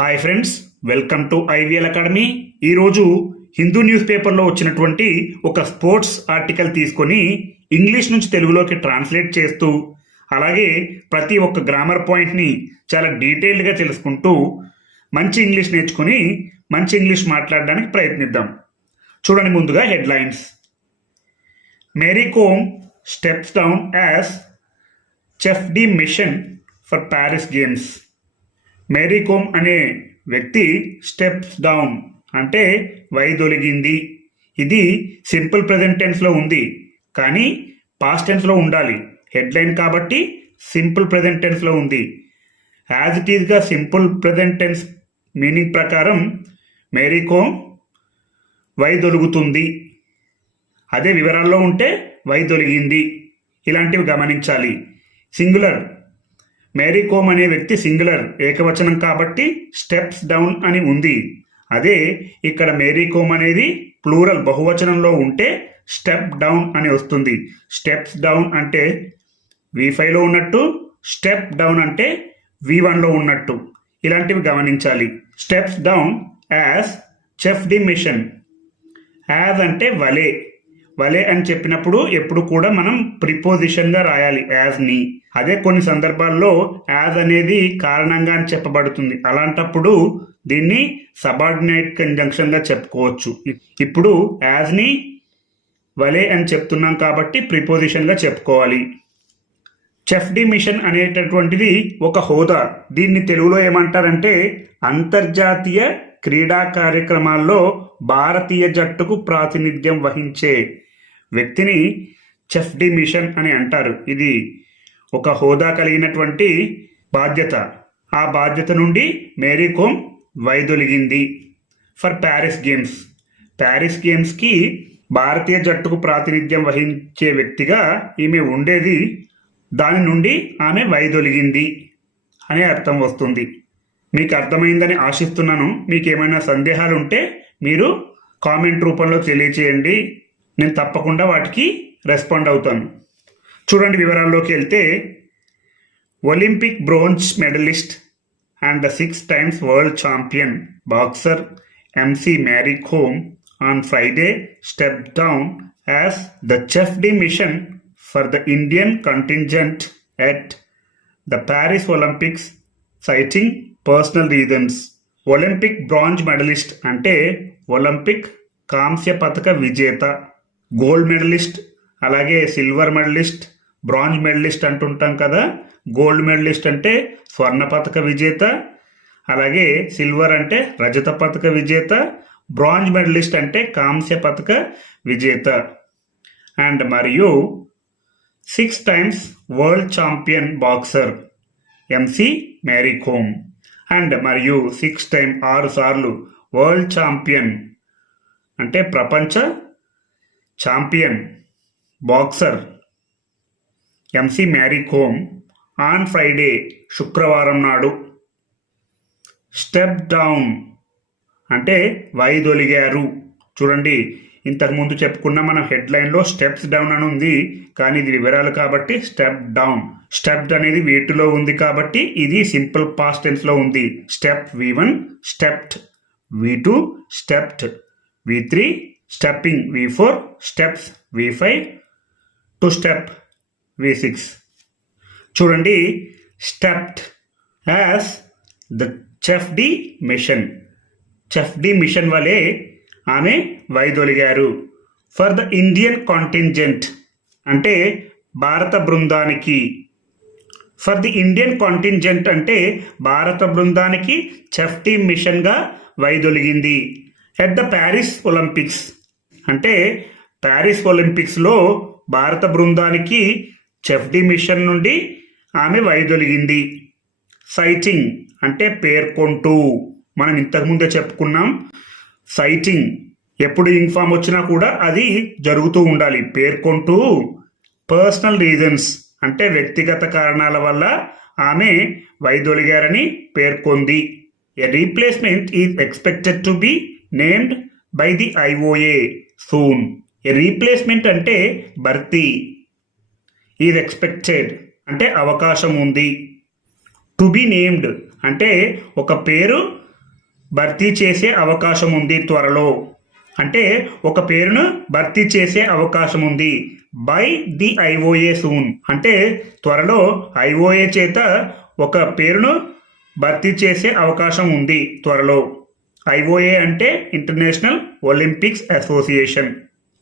Hi friends welcome to IVL academy ఈరోజు Hindu news పేపర్లో వచ్చినటువంటి ఒక స్పోర్ట్స్ ఆర్టికల్ తీసుకొని ఇంగ్లీష్ నుంచి తెలుగులోకి ట్రాన్స్లేట్ చేస్తూ అలాగే ప్రతి ఒక్క గ్రామర్ పాయింట్ని చాలా డీటెయిల్డ్గా తెలుసుకుంటూ మంచి ఇంగ్లీష్ నేర్చుకుని మంచి ఇంగ్లీష్ మాట్లాడడానికి ప్రయత్నిద్దాం. చూడండి ముందుగా headlines Mary Kom steps down as chef de mission for Paris games Mary Kom అనే వ్యక్తి స్టెప్స్ డౌన్ అంటే వైదొలిగింది ఇది సింపుల్ ప్రజెంట్ టెన్స్లో ఉంది కానీ పాస్ట్ టెన్స్లో ఉండాలి. హెడ్లైన్ కాబట్టి సింపుల్ ప్రజెంట్ టెన్స్లో ఉంది. యాజ్ ఇట్ ఈజ్గా సింపుల్ ప్రజెంట్ టెన్స్ మీనింగ్ ప్రకారం మేరీకోమ్ వైదొలుగుతుంది అదే వివరాల్లో ఉంటే వైదొలిగింది ఇలాంటివి గమనించాలి. సింగులర్ మేరీ కోమ్ అనే వ్యక్తి సింగులర్ ఏకవచనం కాబట్టి స్టెప్స్ డౌన్ అని ఉంది. అదే ఇక్కడ మేరీ కోమ్ అనేది ప్లూరల్ బహువచనంలో ఉంటే స్టెప్ డౌన్ అని వస్తుంది. స్టెప్స్ డౌన్ అంటే వి ఫైవ్లో ఉన్నట్టు స్టెప్ డౌన్ అంటే వి వన్లో ఉన్నట్టు. ఇలాంటివి గమనించాలి. Steps down as chef the mission. As అంటే వలే. వలే అని చెప్పినప్పుడు ఎప్పుడు కూడా మనం ప్రిపోజిషన్గా రాయాలి యాజ్ని అదే కొన్ని సందర్భాల్లో యాజ్ అనేది కారణంగా అని చెప్పబడుతుంది. అలాంటప్పుడు దీన్ని సబార్డినేట్ కంజంక్షన్గా చెప్పుకోవచ్చు. ఇప్పుడు యాజ్ని వలే అని చెప్తున్నాం కాబట్టి ప్రిపోజిషన్గా చెప్పుకోవాలి. చెఫ్ డి మిషన్ అనేటటువంటిది ఒక హోదా. దీన్ని తెలుగులో ఏమంటారంటే అంతర్జాతీయ క్రీడా కార్యక్రమాల్లో భారతీయ జట్టుకు ప్రాతినిధ్యం వహించే వ్యక్తిని చెఫ్ డి మిషన్ అని అంటారు. ఇది ఒక హోదా కలిగినటువంటి బాధ్యత. ఆ బాధ్యత నుండి Mary Kom వైదొలిగింది. For Paris games. Paris గేమ్స్కి భారతీయ జట్టుకు ప్రాతినిధ్యం వహించే వ్యక్తిగా ఈమె ఉండేది దాని నుండి ఆమె వైదొలిగింది అనే అర్థం వస్తుంది. మీకు అర్థమైందని ఆశిస్తున్నాను. మీకు ఏమైనా సందేహాలు ఉంటే మీరు కామెంట్ రూపంలో తెలియచేయండి. నేను తప్పకుండా వాటికి రెస్పాండ్ అవుతాను. చూడండి వివరాల్లోకి వెళ్తే Olympic bronze medallist and the six times world champion boxer M C Mary Kom on Friday step down as the chef de mission for the Indian contingent at the Paris Olympics citing personal reasons Olympic bronze medallist అంటే Olympic కాంస్య పథక విజేత. Gold medallist అలాగే silver medallist bronze medallist అంటుంటాం కదా. Gold medallist అంటే స్వర్ణ పథక విజేత అలాగే సిల్వర్ అంటే రజత పథక విజేత బ్రాంజ్ మెడలిస్ట్ అంటే కాంస్య పథక విజేత. అండ్ మరియు six times world champion boxer M C Mary Kom and మరియు సిక్స్ టైమ్ ఆరు సార్లు వరల్డ్ ఛాంపియన్ అంటే ప్రపంచ champion boxer M C Mary Kom on Friday శుక్రవారం నాడు స్టెప్ డౌన్ అంటే వైదొలిగారు. చూడండి ఇంతకుముందు చెప్పుకున్న మన హెడ్లైన్లో స్టెప్స్ డౌన్ అని ఉంది కానీ ఇది వివరాలు కాబట్టి స్టెప్ డౌన్ స్టెప్ అనేది వీటిలో ఉంది కాబట్టి ఇది సింపుల్ పాస్ట్ టెన్స్లో ఉంది. Step V one stepped V two stepped V three stepping V four steps V five to step V six చూడండి stepped as the chef de mission chef de mission వలె ఆమె వైదొలిగారు. ఫర్ ద ఇండియన్ కాంటింజెంట్ అంటే భారత బృందానికి. For the Indian contingent అంటే భారత బృందానికి చెఫ్టీ మిషన్గా వైదొలిగింది. ఎట్ ద ప్యారిస్ ఒలింపిక్స్ అంటే ప్యారిస్ ఒలింపిక్స్లో భారత బృందానికి చెఫ్ డి మిషన్ నుండి ఆమె వైదొలిగింది. సైటింగ్ అంటే పేర్కొంటూ. మనం ఇంతకుముందే చెప్పుకున్నాం. సైటింగ్ ఎప్పుడు ఇన్ఫామ్ వచ్చినా కూడా అది జరుగుతూ ఉండాలి. పేర్కొంటూ. పర్సనల్ రీజన్స్ అంటే వ్యక్తిగత కారణాల వల్ల ఆమె వైదొలిగారని పేర్కొంది. A replacement is expected to be named by the IOA soon a replacement అంటే భర్తీ. ఈజ్ ఎక్స్పెక్టెడ్ అంటే అవకాశం ఉంది. టు బి నేమ్డ్ అంటే ఒక పేరు భర్తీ చేసే అవకాశం ఉంది త్వరలో. అంటే ఒక పేరును భర్తీ చేసే అవకాశం ఉంది. బై ది ఐఓఏ సూన్ అంటే త్వరలో ఐఓఏ చేత ఒక పేరును భర్తీ చేసే అవకాశం ఉంది త్వరలో. ఐఓఏ అంటే International Olympics Association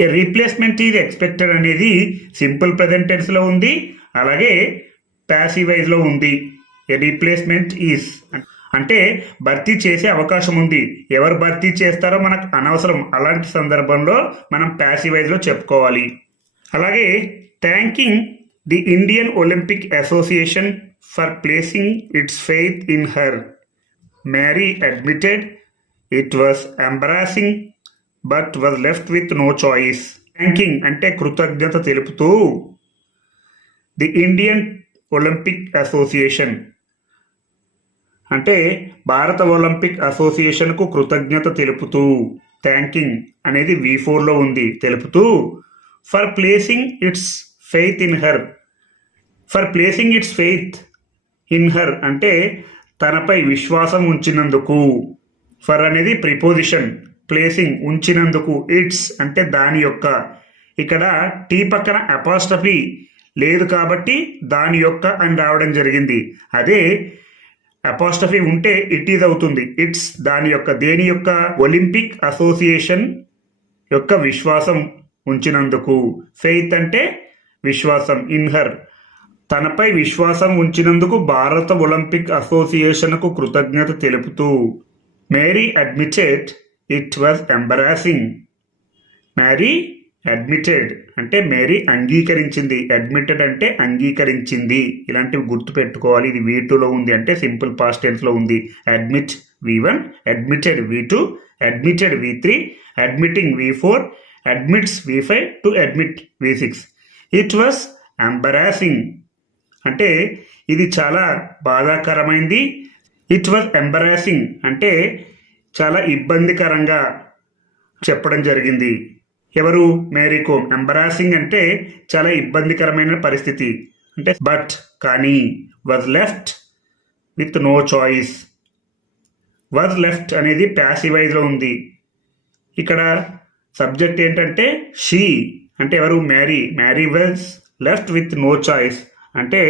a replacement is expected అనేది సింపుల్ ప్రజెంటెన్స్లో ఉంది అలాగే ప్యాసివైజ్లో ఉంది. ఏ రీప్లేస్మెంట్ ఈజ్ అంటే భర్తీ చేసే అవకాశం ఉంది. ఎవరు భర్తీ చేస్తారో మనకు అనవసరం. అలాంటి సందర్భంలో మనం ప్యాసివైజ్లో చెప్పుకోవాలి. అలాగే thanking the Indian Olympic Association for placing its faith in her Mary admitted it was embarrassing but was left with no choice thanking అంటే కృతజ్ఞత తెలుపుతూ ది ఇండియన్ ఒలింపిక్ అసోసియేషన్ అంటే భారత ఒలింపిక్ అసోసియేషన్కు కృతజ్ఞత తెలుపుతూ థ్యాంకింగ్ అనేది వి ఫోర్లో ఉంది తెలుపుతూ for placing its faith in her for placing its faith in her అంటే తనపై విశ్వాసం ఉంచినందుకు. ఫర్ అనేది ప్రిపోజిషన్ ప్లేసింగ్ ఉంచినందుకు ఇట్స్ అంటే దాని యొక్క. ఇక్కడ టీ పక్కన అపాస్టఫీ లేదు కాబట్టి దాని యొక్క అని రావడం జరిగింది. అదే అపాస్టఫీ ఉంటే ఇట్ ఈజ్ అవుతుంది. ఇట్స్ దాని యొక్క దేని యొక్క? ఒలింపిక్ అసోసియేషన్ యొక్క విశ్వాసం ఉంచినందుకు. ఫెయిత్ అంటే విశ్వాసం ఇన్హర్ తనపై విశ్వాసం ఉంచినందుకు భారత ఒలింపిక్ అసోసియేషన్కు కృతజ్ఞత తెలుపుతూ. Mary admitted it was embarrassing. Mary admitted అంటే మేరీ అంగీకరించింది. అడ్మిటెడ్ అంటే అంగీకరించింది. ఇలాంటివి గుర్తు పెట్టుకోవాలి. ఇది వీ టూలో ఉంది అంటే సింపుల్ పాస్ట్ టెన్స్లో ఉంది. Admit V one admitted V two admitted V three admitting V four admits V five to admit V six it was embarrassing అంటే ఇది చాలా బాధాకరమైంది. ఇట్ వాజ్ ఎంబరాసింగ్ అంటే చాలా ఇబ్బందికరంగా చెప్పడం జరిగింది. ఎవరు? Mary come. ఎంబరాసింగ్ అంటే చాలా ఇబ్బందికరమైన పరిస్థితి. అంటే బట్ కానీ was left with no choice was left అనేది ప్యాసివైజ్లో ఉంది. ఇక్కడ సబ్జెక్ట్ ఏంటంటే షీ అంటే ఎవరు? Mary Mary was left with no choice అంటే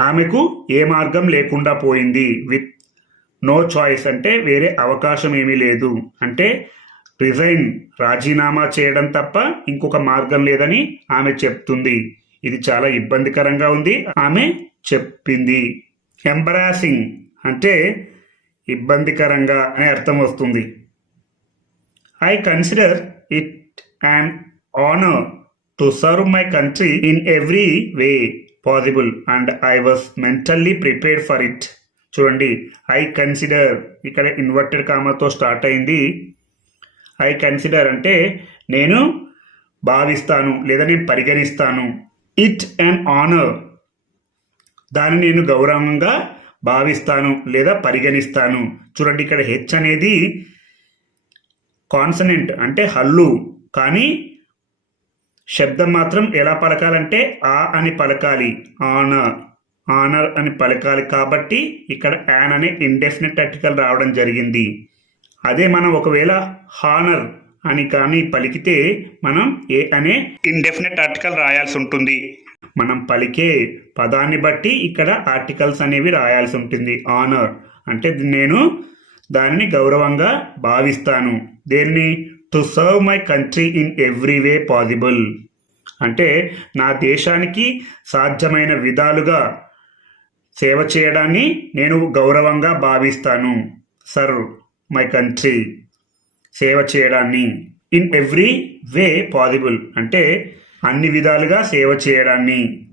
ఆమెకు ఏ మార్గం లేకుండా పోయింది. విత్ నో చాయిస్ అంటే వేరే అవకాశం ఏమీ లేదు. అంటే రిజైన్ రాజీనామా చేయడం తప్ప ఇంకొక మార్గం లేదని ఆమె చెప్తుంది. ఇది చాలా ఇబ్బందికరంగా ఉంది ఆమె చెప్పింది. ఎంబరాసింగ్ అంటే ఇబ్బందికరంగా అనే అర్థం వస్తుంది. I consider it and honour to serve my country in every way. Possible and I was mentally prepared for it చూడండి ఐ కన్సిడర్ ఇక్కడ ఇన్వర్టెడ్ కామాతో స్టార్ట్ అయింది. ఐ కన్సిడర్ అంటే నేను భావిస్తాను లేదా నేను పరిగణిస్తాను. ఇట్ అండ్ ఆనర్ దాన్ని నేను గౌరవంగా భావిస్తాను లేదా పరిగణిస్తాను. చూడండి ఇక్కడ హెచ్ అనేది కాన్సనెంట్ అంటే హల్లు. కానీ శబ్దం మాత్రం ఎలా పలకాలంటే ఆ అని పలకాలి. ఆనర్ ఆనర్ అని పలకాలి కాబట్టి ఇక్కడ యాన్ అనే ఇండెఫినెట్ ఆర్టికల్ రావడం జరిగింది. అదే మనం ఒకవేళ హానర్ అని కానీ పలికితే మనం ఏ అనే ఇండెఫినెట్ ఆర్టికల్ రాయాల్సి ఉంటుంది. మనం పలికే పదాన్ని బట్టి ఇక్కడ ఆర్టికల్స్ అనేవి రాయాల్సి ఉంటుంది. ఆనర్ అంటే నేను దానిని గౌరవంగా భావిస్తాను. దేన్ని? To serve my country in every way possible అంటే నా దేశానికి సాధ్యమైన విధాలుగా సేవ చేయడాన్ని నేను గౌరవంగా భావిస్తాను. సర్వ్ మై కంట్రీ సేవ చేయడాన్ని ఇన్ ఎవ్రీ వే పాసిబుల్ అంటే అన్ని విధాలుగా సేవ చేయడాన్ని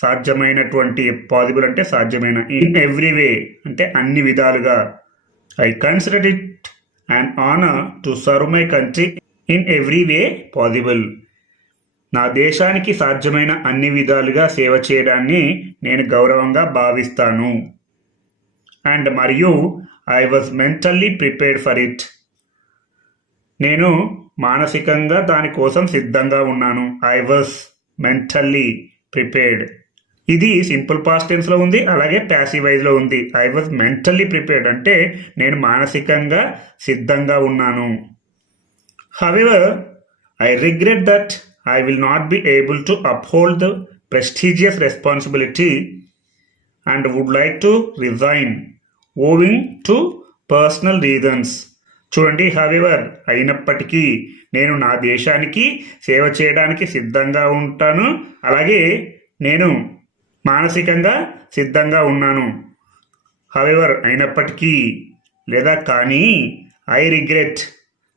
సాధ్యమైనటువంటి పాసిబుల్ అంటే సాధ్యమైన ఇన్ ఎవ్రీ వే అంటే అన్ని విధాలుగా. I consider it and honour to serve my country in every way possible నా దేశానికి సాధ్యమైన అన్ని విధాలుగా సేవ చేయడాన్ని నేను గౌరవంగా భావిస్తాను. అండ్ మరియు I was mentally prepared for it నేను మానసికంగా దానికోసం సిద్ధంగా ఉన్నాను. ఐ వాజ్ మెంటల్లీ ప్రిపేర్డ్ ఇది సింపుల్ పాస్ట్ ఉంది అలాగే ప్యాసివ్ ఉంది. ఐ వాజ్ మెంటల్లీ ప్రిపేర్డ్ అంటే నేను మానసికంగా సిద్ధంగా ఉన్నాను. However I regret that I will not be able to uphold the prestigious responsibility and would like to resign owing to personal reasons చూడండి హవెవర్ అయినప్పటికీ నేను నా దేశానికి సేవ చేయడానికి సిద్ధంగా ఉంటాను. అలాగే నేను మానసికంగా సిద్ధంగా ఉన్నాను. హవెవర్ అయినప్పటికీ లేదా కానీ ఐ రిగ్రెట్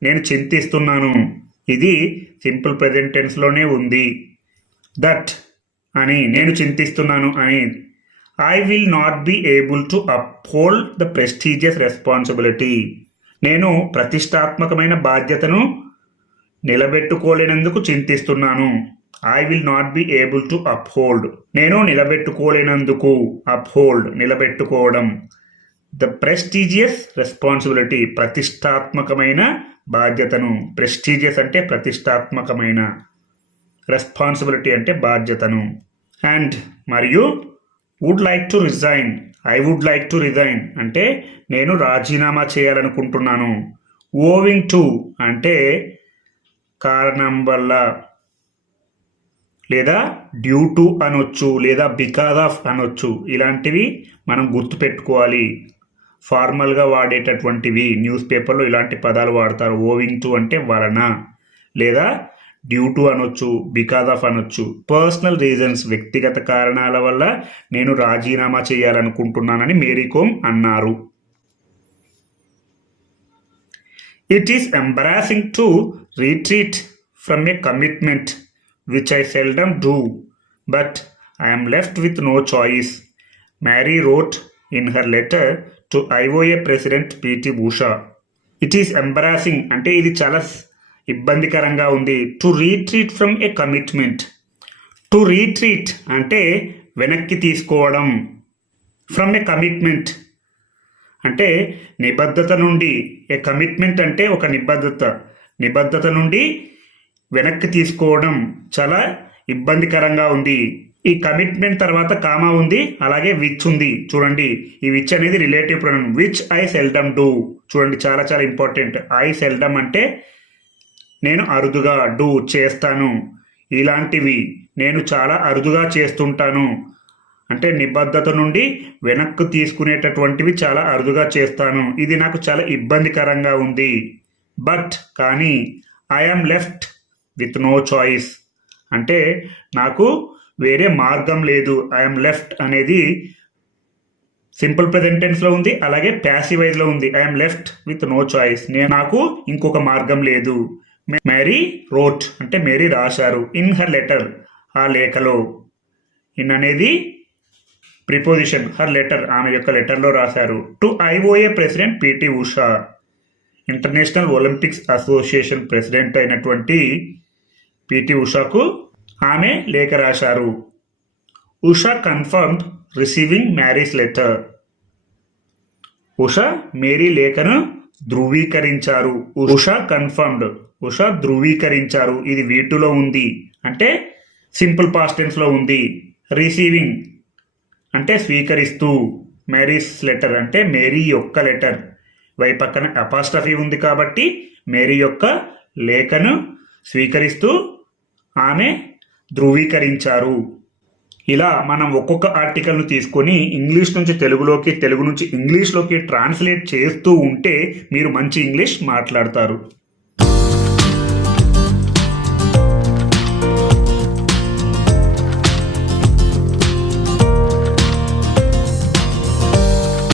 నేను చింతిస్తున్నాను. ఇది సింపుల్ ప్రజెంట్ టెన్స్లోనే ఉంది. దట్ అని నేను చింతిస్తున్నాను అని. I will not be able to uphold the prestigious responsibility నేను ప్రతిష్టాత్మకమైన బాధ్యతను నిలబెట్టుకోలేనందుకు చింతిస్తున్నాను. I will not be able to uphold నేను నిలబెట్టుకోలేనందుకు అప్హోల్డ్ నిలబెట్టుకోవడం. ద ప్రెస్టీజియస్ రెస్పాన్సిబిలిటీ ప్రతిష్టాత్మకమైన బాధ్యతను. ప్రెస్టీజియస్ అంటే ప్రతిష్టాత్మకమైన. రెస్పాన్సిబిలిటీ అంటే బాధ్యతను. అండ్ మరియు would like to resign I would like to resign అంటే నేను రాజీనామా చేయాలనుకుంటున్నాను. ఓవింగ్ టు అంటే కారణం వల్ల లేదా డ్యూ టు అనొచ్చు లేదా బికాజ్ ఆఫ్ అనొచ్చు. ఇలాంటివి మనం గుర్తుపెట్టుకోవాలి. ఫార్మల్గా వాడేటటువంటివి న్యూస్ పేపర్లో ఇలాంటి పదాలు వాడతారు. ఓవింగ్ టు అంటే వలన. లేదా డ్యూ టు అనొచ్చు బికాజ్ ఆఫ్ అనొచ్చు. పర్సనల్ రీజన్స్ వ్యక్తిగత కారణాల వల్ల నేను రాజీనామా చేయాలనుకుంటున్నానని మేరీకోమ్ అన్నారు. It is embarrassing to retreat from a commitment which I seldom do but I'm left with no choice Mary wrote in her letter to IOA president PT Usha it is embarrassing అంటే ఇది చాలా ఇబ్బందికరంగా ఉంది to retreat from a commitment to retreat అంటే వెనక్కి తీసుకోవడం from a commitment అంటే నిబద్ధత నుండి ఏ కమిట్మెంట్ అంటే ఒక నిబద్ధత నిబద్ధత నుండి వెనక్కి తీసుకోవడం చాలా ఇబ్బందికరంగా ఉంది. ఈ కమిట్మెంట్ తర్వాత కామా ఉంది అలాగే విచ్ ఉంది. చూడండి ఈ విచ్ అనేది relative pronoun which I seldom do చూడండి చాలా చాలా ఇంపార్టెంట్ ఐ సెల్డమ్ అంటే నేను అరుదుగా డూ చేస్తాను. ఇలాంటివి నేను చాలా అరుదుగా చేస్తుంటాను. అంటే నిబద్ధత నుండి వెనక్కు తీసుకునేటటువంటివి చాలా అరుదుగా చేస్తాను. ఇది నాకు చాలా ఇబ్బందికరంగా ఉంది. బట్ కానీ I'm left with no choice. అంటే నాకు వేరే మార్గం లేదు. ఐఎమ్ లెఫ్ట్ అనేది సింపుల్ ప్రెజెంటెన్స్లో ఉంది. అలాగే ప్యాసివైజ్లో ఉంది. I'm left with no choice నేను నాకు ఇంకొక మార్గం లేదు. మేరీ రోట్ అంటే మేరీ రాశారు ఇన్ హర్ లెటర్ ఆ లేఖలో. ఇన్ అనేది ప్రిపోజిషన్ హర్ లెటర్ ఆమె యొక్క లెటర్లో రాశారు. To IOA president PT Usha International Olympics Association president అయినటువంటి పిటి ఉషాకు ఆమె లేఖ రాశారు. Usha confirmed receiving Mary's letter Usha Mary లేఖను ధృవీకరించారు. ఉషా కన్ఫర్మ్డ్ ఉషా ధృవీకరించారు. ఇది వీటిలో ఉంది. అంటే సింపుల్ పాస్టెన్స్లో ఉంది. రిసీవింగ్ అంటే స్వీకరిస్తూ. మేరీస్ లెటర్ అంటే మేరీ యొక్క లెటర్ వై పక్కన అపాస్ట్రఫీ ఉంది కాబట్టి మేరీ యొక్క లేఖను స్వీకరిస్తూ ఆమె ధృవీకరించారు. ఇలా మనం ఒక్కొక్క ఆర్టికల్ను తీసుకొని ఇంగ్లీష్ నుంచి తెలుగులోకి తెలుగు నుంచి ఇంగ్లీష్లోకి ట్రాన్స్లేట్ చేస్తూ ఉంటే మీరు మంచి ఇంగ్లీష్ మాట్లాడతారు.